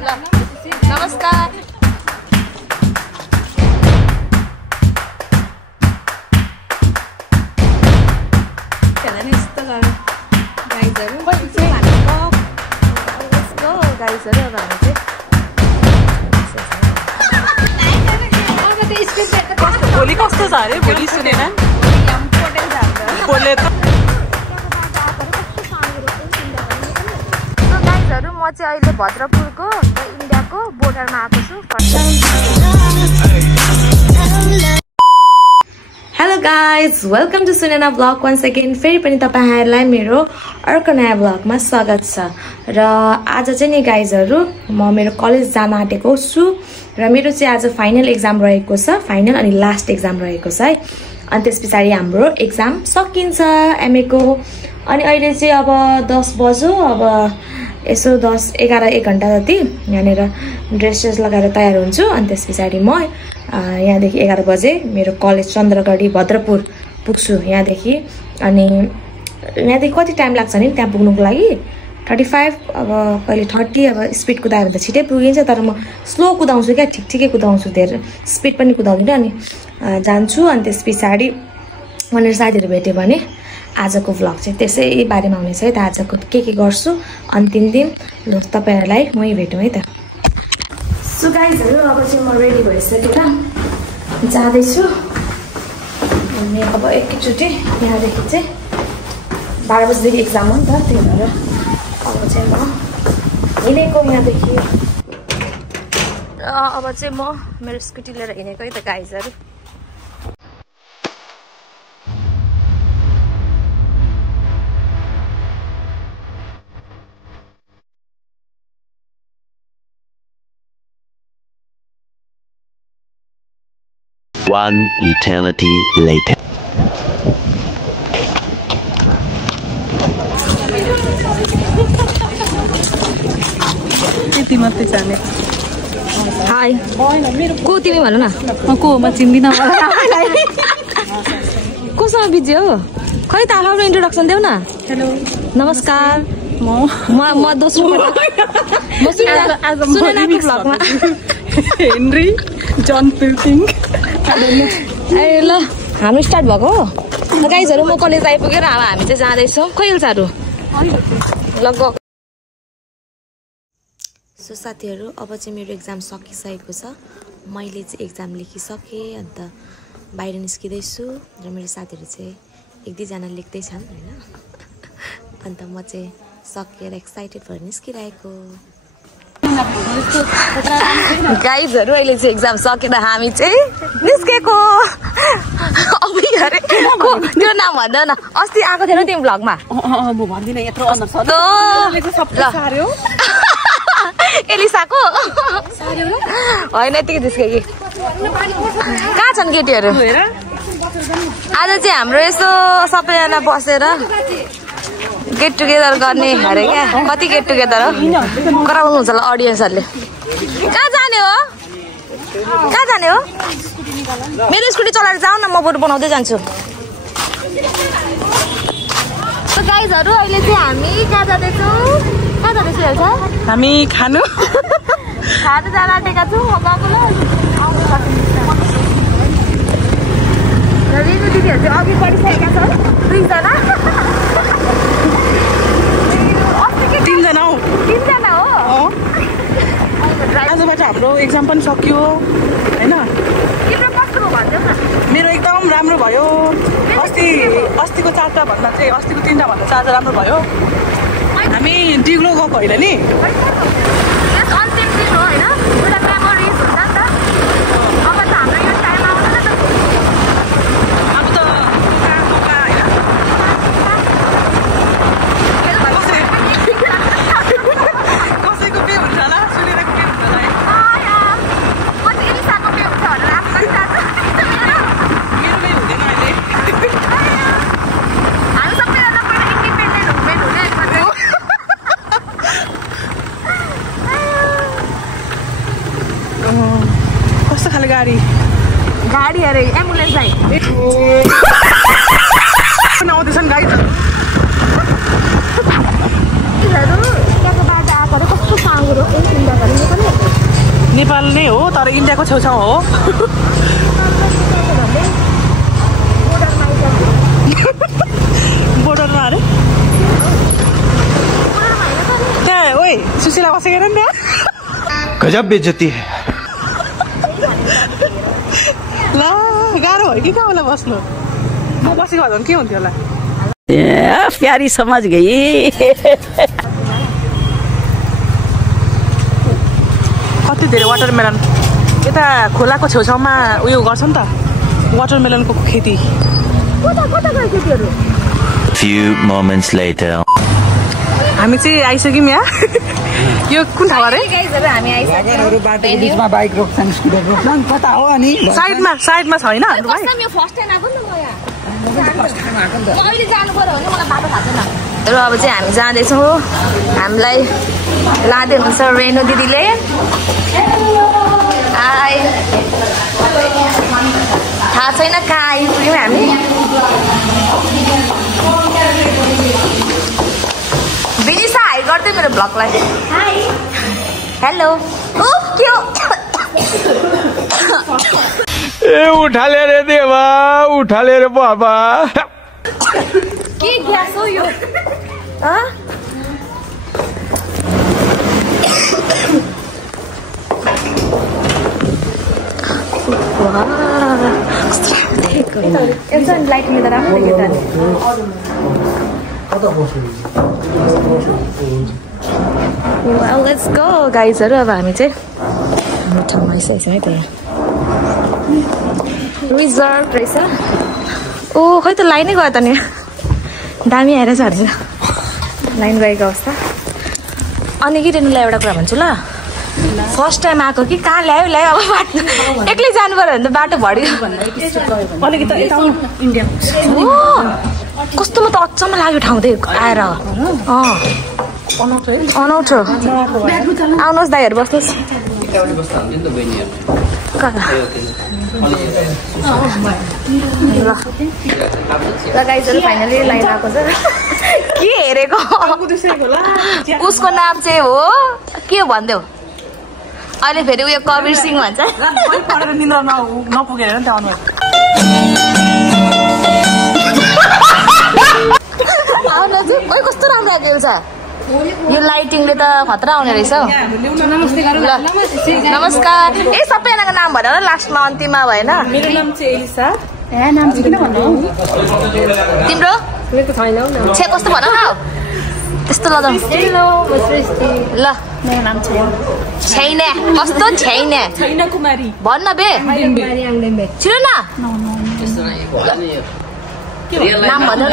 नमस्कार भोलि कस्तो छ अरे भोलि सुनेन बोले त गाइजहरु म चाहिँ अहिले भद्रपुरको इन्डियाको बोर्डरमा आएको छु hello guys welcome to Sunena blog once again फेरि पनि तपाईहरुलाई मेरो अर्को नयाँ ब्लगमा स्वागत छ र आज चाहिँ नि गाइजहरु म मेरो कलेज जान आँटेको छु र मेरो चाहिँ आज फाइनल एक्जाम रहेको छ फाइनल अनि लास्ट एक्जाम रहेको छ है अनि त्यसपछि हाम्रो एक्जाम सकिन्छ एमए को अनि अहिले चाहिँ अब 10 बज्यो अब यसो 11 घण्टा जति यहाँनेर ड्रेसेस लगाएर तयार हुन्छु अनि त्यसपछि म यहाँदेखि 11 बजे मेरो कलेज चन्द्रगढी भद्रपुर पुग्छु यहाँदेखि अनि यहाँदेखि कति टाइम लाग्छ नि त्यहाँ पुग्नुको लागि 35 अब कहिले 30 अब स्पिड कुदायो भने त छिटै पुगिन्छ तर म स्लो कुदाउँछु क्या ठिकै कुदाउँछु धेरै स्पिड पनि कुदाउँदिन अनि जान्छु अनि त्यसपछि भनेर साथीहरु भेट्यो भने आजको भ्लग चाहिँ त्यसै बारेमा हुनेछ है त आजको के गर्छु अन्तिम दिन ल तपाईहरुलाई मै भेटौँ है त सो गाइजहरु अब चाहिँ म रेडी भइसकेर जाँदै छु अनि अब एकैचोटी यहाँदेखि चाहिँ 12 बजेदेखि एक्जाम हो नि त त्यही भएर अब चाहिँ म हिँडेको यहाँदेखि अब चाहिँ म मेरो स्कुटी लिएर हिँडेको है त गाइजहरु One eternity later. हाय को तिमी भन न को म चिन्दिन कोसँग बिजी हो खै त आफ्नो इन्ट्रोडक्सन देऊ न हेलो नमस्कार म दोस्रो ब्लगमा हेनरी जन पिल्टिङ ए ल हाम्रो स्टार्ट भएको हो गाइजहरु म कलेज आइपुगेर अब हामी चाहिँ जाँदैछौँ कहिलेचारु ल गयो सो साथीहरु अब चाहिँ मेरो एक्जाम सकिसकेको छ मैले चाहिँ एक्जाम लेखिसके अन्त बाहिर निस्किँदैछु र मेरो साथीहरु चाहिँ 1-2 जना लेख्दै छन् हैन अन्त म चाहिँ सकेर एक्साइटेड भएर निस्किरहेको गाइजहरु अहिले चाहिँ एक्जाम सकेर हामी चाहिँ निस्केको अबि गरे त्यो नाम भन्दैन न अस्ति आको थिएन तिमी भ्लगमा म भन्दिन यत्रो अनर छ सबै सार्यो एलिसाको होइन यतिकै निस्के कि कहाँ छन् केटीहरु आज चाहिँ हाम्रो यसो सबैजना बसेर गेट टुगेदर गर्ने अरे क्या कति गेट टुगेदर हो गराउनु हुन्छ होला अडियन्सहरुले कहाँ जाने हो मेरो स्कुटी चलाएर जाऊ न म बरु बनाउँदै जान्छु सो गाइजहरु अहिले चाहिँ हामी कहाँ जाँदैछौँ हेल्छ हामी खानु जान आँटेका छौँ म गएको ल रेनु दिदीहरु चाहिँ अघि बढिसकेका छन् 2 जना 3 जना हो आजबाट हाम्रो एक्जाम पनि सकियो हैन तिम्रो कस्तो भयो भन्देऊ न मेरो एकदम राम्रो भयो अस्तिको 4टा भन्दा चाहिँ अस्तिको 3टा भन्दा चाहिँ आज राम्रो भयो हामी डिग्लो गएको होइन नि यस अन्तिम दिन हो हैन एउटा मेमोरिज हुन्छ नि त अब त हाम्रो यो टाइम आउँदैन त अब त कसैको के हुन्छ होला सुनेको के हुन्छ होला कति एलिसाको के हुन्छ भनेर आफू पनि थाहा छ मेरोमै हुँदैन अहिले हामी सबैजना पहिला इन्डिपेन्डेन्ट हुने कस्तो खाले गाडी अरे एम्बुलेन्स आइ आउँदैछन् गाइजहरु त्यहाँको बाटो आएको कस्तो साँगुरो नेपाल नै हो तर इन्डियाको छेउछाउ हो बोर्डरमा अरे त्यहाँ ओइ सुशीला बसेको नि त्यहाँ गजब बेइज्जती है ल गाह्रो भयो कि कहाँबाट बस्नु म बसेको भए के हुन्थ्यो होला प्यारी समझ गई कति धेरै वाटरमेलन यता खोलाको छेउछाउमा उयो गर्छ नि त वाटरमेलनको खेती Few moments later. हामी चाहिँ आइसक्यौँ यहाँ यो कुन ठाउँ अरे बिचमा बाइक रोक्छन् स्कुटर रोक्छन् कता हो अनि साइडमा छ होइन र अब चाहिँ हामी जाँदैछौँ हामीलाई लाँदै हुनुहुन्छ रेणु दिदीले थाहा छैन कहाँ आइपुग्यौँ हामी बिनिसा हाई गर्दै मेरो ब्लगलाई हेलो के हो ए उठा ले रे देवा उठा ले रे बाबा के ग्यास हो यो एउटा लाइट लिँदा राम्रो देख्यो लेट्स गो गाइजहरू अब हामी चाहिँ हाम्रो ठाउँमा आइसकेको छौँ है त रिजर्भ रहेछ ओ खै त लाइनै गयो त नि दामी आएर छ भनेर लाइन गएको अवस्था अनि कि रेनुलाई एउटा कुरा भन्छु ल फर्स्ट टाइम आएको कि कहाँ ल्यायो अब बाटो एक्लै जानु पऱ्यो भने त बाटो भड्यो कस्तो म त अचम्म लाग्यो ठाउँ चाहिँ आएर अनौठो आउनुहोस् दाइहरू बस्नुहोस् ल गाइजहरू फाइनली लाइन आएको छ के हेरेको उसको नाम चाहिँ हो के हो भनिदेऊ अहिले फेरि उयो कबीर सिंह भन्छ निन्द्रा नपुगेर नि त्यहाँ आउनु ओइ कस्तो राम्रो आएको छ यो लाइटिङले त खतरा आउने रहेछ हौ नमस्कार ए सबैजनाको नाम भन ल लास्टमा अन्तिममा भएन मेरो नाम चाहिँ एलिसा तिम्रो छे कस्तो भन न त्यस्तो ल ल मेरो नाम छैन कस्तो छैन कुमारी भन्न बे छिटो न नाम भन न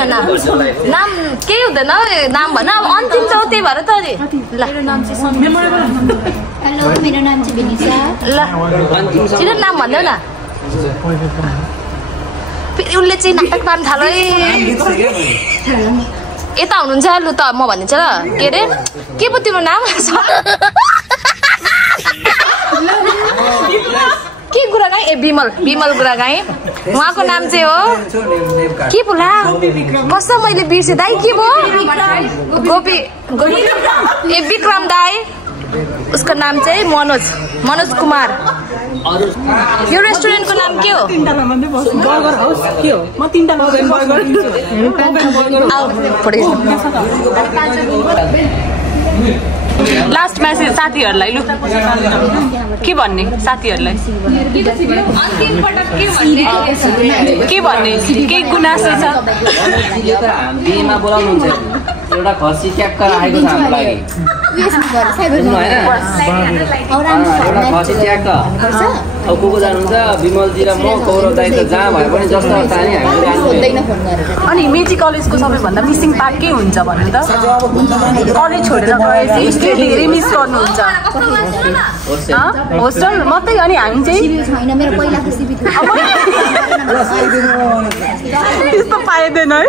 नाम केही हुँदैन नाम भन अब अन्तिम त हो त्यही भएर त अरे ल हेलो मेरो नाम चाहिँ बिनिसा ल छिटो नाम भन्देऊ न फेरि उसले चाहिँ नाटक पार्नु थाल्यो यता हुनुहुन्छ लु त म भनिदिन्छु ल के अरे के पो तिम्रो नाम के गुरागाई ए विमल गुरागाई उहाँको नाम चाहिँ हो के बोला कसम मैले बिर्सेँ दाइ के भयो गोपी ए विक्रम दाई उसको नाम चाहिँ मनोज कुमार यो रेस्टुरेन्टको नाम के हो लास्ट म्यासेज साथीहरूलाई लु के भन्ने साथीहरूलाई के भन्ने केही गुनासो छ बिहेमा बोलाउनुहुन्छ एउटा खसी ट्याक्क राखेको छ हाम्रो लागि एउटा खसी ट्याक्क अब को जानुहुन्छ विमलजी र म कौरव दाइ त जहाँ भए पनि जस्तो तानी हामी अनि मेची कलेजको सबैभन्दा मिसिङ पार्ट के हुन्छ भन्नु त कलेज छोडेर गएपछि धेरै मिस गर्नुहुन्छ होस्टल मात्रै अनि हामी चाहिँ त्यस्तो पाइँदैन है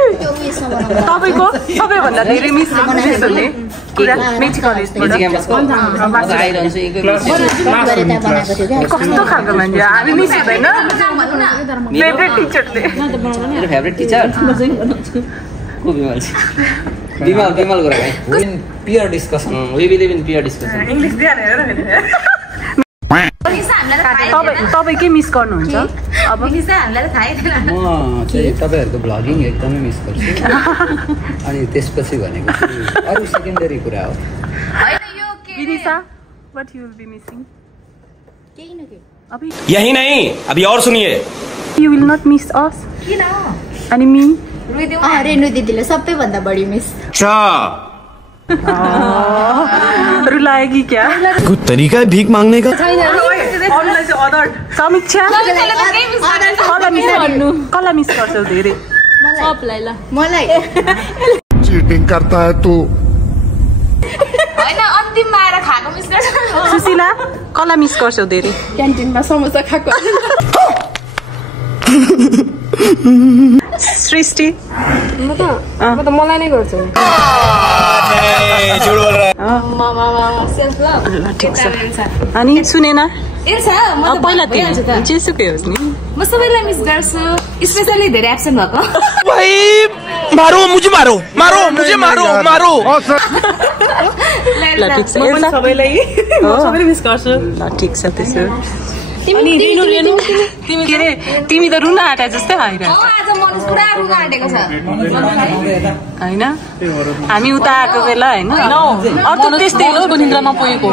तपाईँको सबैभन्दा धेरै मिस हुने कुरा मेची कलेजबाट कस्तो खालको मान्छे हामी मिस हुँदैन फेभरेट टिचरले मेरो फेभरेट टिचर को Bimal Guragain peer discussion we believe in peer discussion English दिया नहीं तपाईँ के मिस गर्नुहुन्छ अब हामीलाई त थाहै थिएन म चाहिँ तपाईँहरूको भ्लगिङ एकदमै मिस गर्छु अनि त्यसपछि भनेको चाहिँ अरू सेकेन्डरी कुरा हो Vinisha what you will be missing केही न के अभी यही नहीं अभी और सुनिए you will not miss us किन अनि मी रेणु दिदीले सबैभन्दा बढी मिस रुलाएगी क्या कुछ तरीका है भीख मांगने का समीक्षा कसलाई मिस गर्छौ धेरै सबलाई ल मलाई चीटिंग करता है तू हैन अन्तिममा आएर खाएको मिस गर्छ सुशीला कसलाई मिस गर्छौ धेरै क्यान्टिनमा समोसा खाएको सृष्टि म त मलाई नै गर्छु अनि सुनेन पहिला जेसुकै होस् नि म सबैलाई मिस गर्छु स्पेशली धेरै एब्सेन्ट भएको भाई मारो मुझे मारो मारो मुझे मारो मारो ल ठिक छ सबैलाई मिस गर्छु ल ठिक छ त्यसो अनि रेणु तिमी त रुन आँटा जस्तै आइरहेको आज मनोज पुरा रुन आँटेको छ होइन हामी उता आएको बेला होइन अरू त त्यस्तै हो निन्द्रा नपुगेको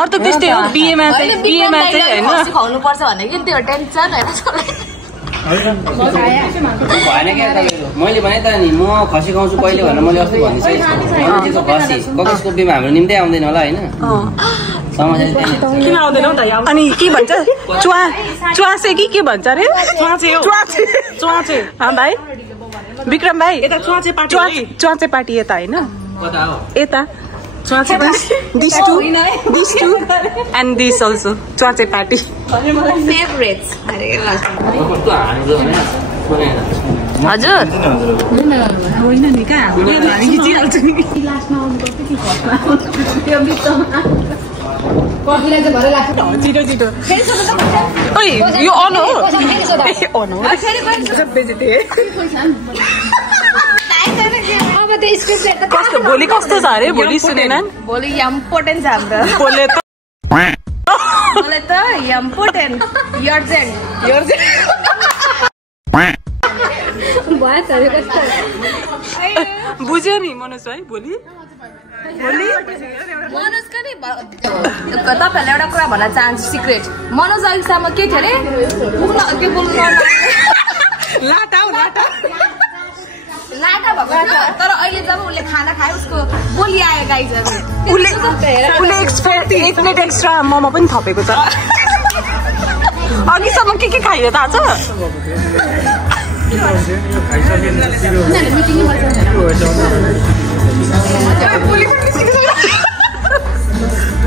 अरू त त्यस्तै हो बिहेमा चाहिँ होइन खुवाउनु पर्छ भने कि त्यो टेन्सन भएन क्या तपाईँहरू मैले भने त नि म खसी खाउँछु कहिले भनेर मैले अस्ति भनिसकेको खसी ककसको बिमा हाम्रो निम्ति आउँदैन होला होइन किन आउँदैन अनि के भन्छ च्वासे कि के भन्छ अरे च्वाचे भाइ विक्रम भाइ च्वाचे पार्टी यता होइन यता this too and this also च्वाचे पार्टी फेभरेट्स हजुर होइन नि कहाँ खिचिहाल्छु नि छिटो ओइ यो अन हो कस्तो भोलि कस्तो छ अरे भोलि सुनेन भोलि इम्पोर्टेन्ट छ हाम्रो भोलि त इम्पोर्टेन्ट बुझ्यो नि मनोज भाइ भोलि मनोज तपाईँहरूलाई एउटा कुरा भन्न चाहन्छु सिक्रेट मनोज अहिलेसम्म के थियो अरे के बोल्नु लाटा भएको छ तर अहिले जब उसले खाना खायो उसको बोली आयो गाइजहरू उसले एक प्लेट एक्स्ट्रा मोमो पनि थपेको छ अघिसम्म के खायो थाहा छ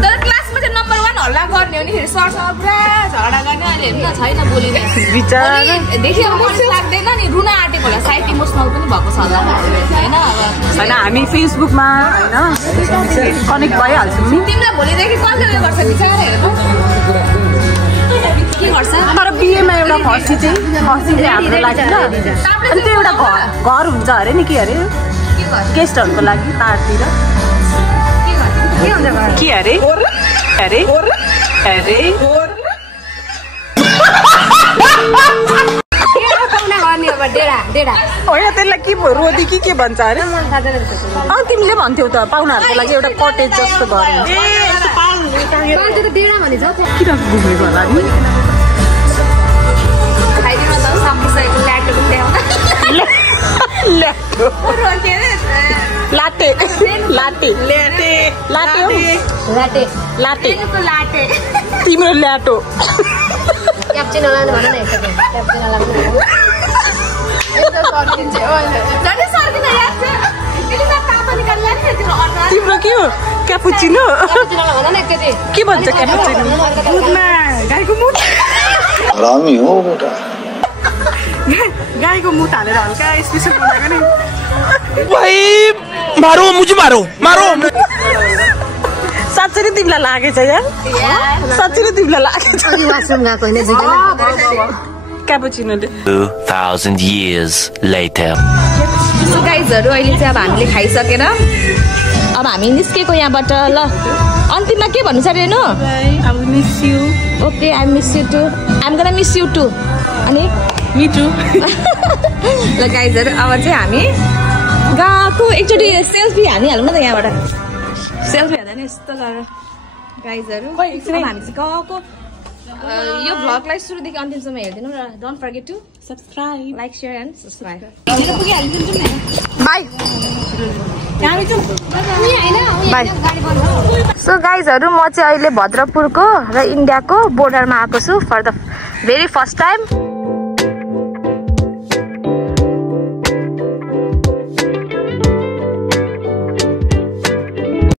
तर क्लासमा चाहिँ नम्बर 1 हल्ला गर्ने हो नि फेरि सरसँग पुरा झगडा गर्ने अहिले हेर्नु न छैन बोलिरहेको देखियो मन लाग्दैन नि रुन आँटेको होला सायद इमोसनल पनि भएको छ होला होइन हामी फेसबुकमा होइन कनेक्ट भइहाल्छौँ नि तिमीलाई भोलिदेखि कसले गर्छ बिचारा हेर्नु के गर्छ तर बिहेमा एउटा खसी चाहिँ हाम्रो लागि ल अनि त्यो एउटा घर हुन्छ अरे नि के अरे गेस्टहरूको लागि तारतिर के अरे अरे अरे होइन त्यसलाई के भयो रोदी के भन्छ अरे तिमीले भन्थ्यौ त पाहुनाहरूको लागि एउटा कटेज जस्तो भयो किन घुमेको होला नि लाटे तिम्रो ल्याटो तिम्रो के हो क्यापुचिनो के भन्छ क्यापुचिनो गाईको मुत हरामी हो बेटा गाईको मुत हालेर हल्का स्पेसल बनाएको नि भाई मारो मुझे मारो साँच्चै नै तिमीलाई लागेछ यार साँच्चै नै तिमीलाई लागेछ क्यापुचिनोले 2000 years later गाइजहरू अहिले चाहिँ अब हामीले खाइसकेर अब हामी निस्केको यहाँबाट ल अन्तिममा के भन्नु छ Renu? I will miss you. Okay I miss you too I'm gonna miss you too अनि Me too. ल गाइजहरु अब चाहिँ हामी गएको एकचोटि सेल्फी हानिहालौँ न त यहाँबाट सेल्फी हाल्दा नि यस्तो गरेर गाइजहरु अब हामी चाहिँ गएको यो भ्लगलाई सुरुदेखि अन्तिमसम्म हेरिदिनु र don't forget to Subscribe. Like share and subscribe bye so गाइजहरु म चाहिँ अहिले भद्रपुरको र इन्डियाको बोर्डरमा आएको छु for the very first time